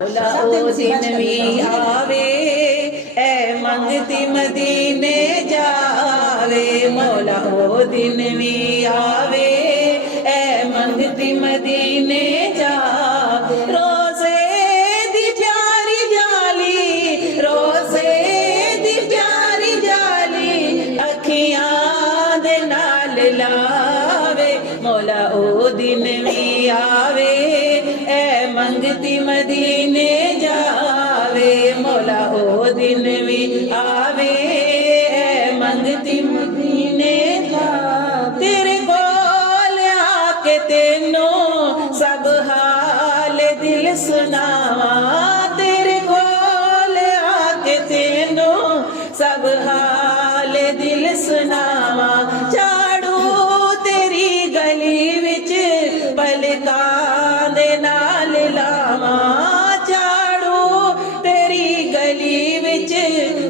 मौला ओ दिन भी आवे ए मंगती मदीने जावे। मौला ओ दिन भी आवे ए मंगती मदीने जावे। रोज़े दी प्यारी जाली, रोज़े दी प्यारी जाली अखियां दे नाल लावे। मौला ओ दिन भी आवे ए मंगती मदीने जावे। मौला ओ दिन भी आवे ए मंगती मदीने जावे। तेरे कोल आके तेनों सब हाल दिल सुनावा। तेरे कोल आके तेनों सब हाल दिल सुनावा। झाड़ू तेरी गली विच पलकां दे नाल लावा। झाड़ू तेरी गली विच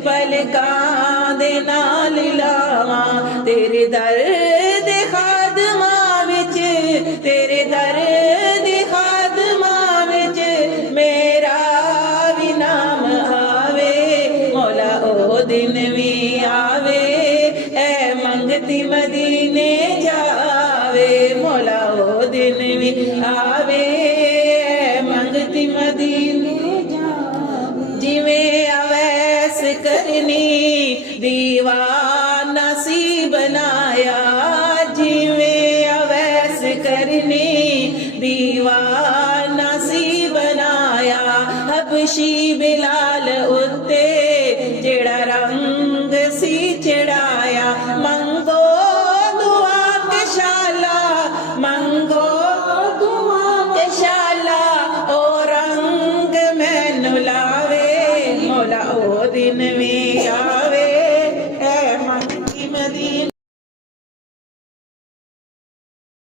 पलकां दे नाल लावा। तेरे दर दे खादमां विच, तेरे दर दे खादमां विच मेरा भी नाम आवे। मौला ओ दिन भी आवे ए मंगती मदीने जावे। मौला ओ दिन भी आवे ए मंगती मदीने जावे। जिवें अवैस करनी दीवाना सी बनाया। जिवें अवैस करनी दीवाना सी बनाया। हबशी बिलाल उत्ते जेड़ा रंग सी चढ़ाया। मंगो दुआ के शाला, मंगो दुआ के शाला ओ रंग मैनू लावे। मौला ओ दिन भी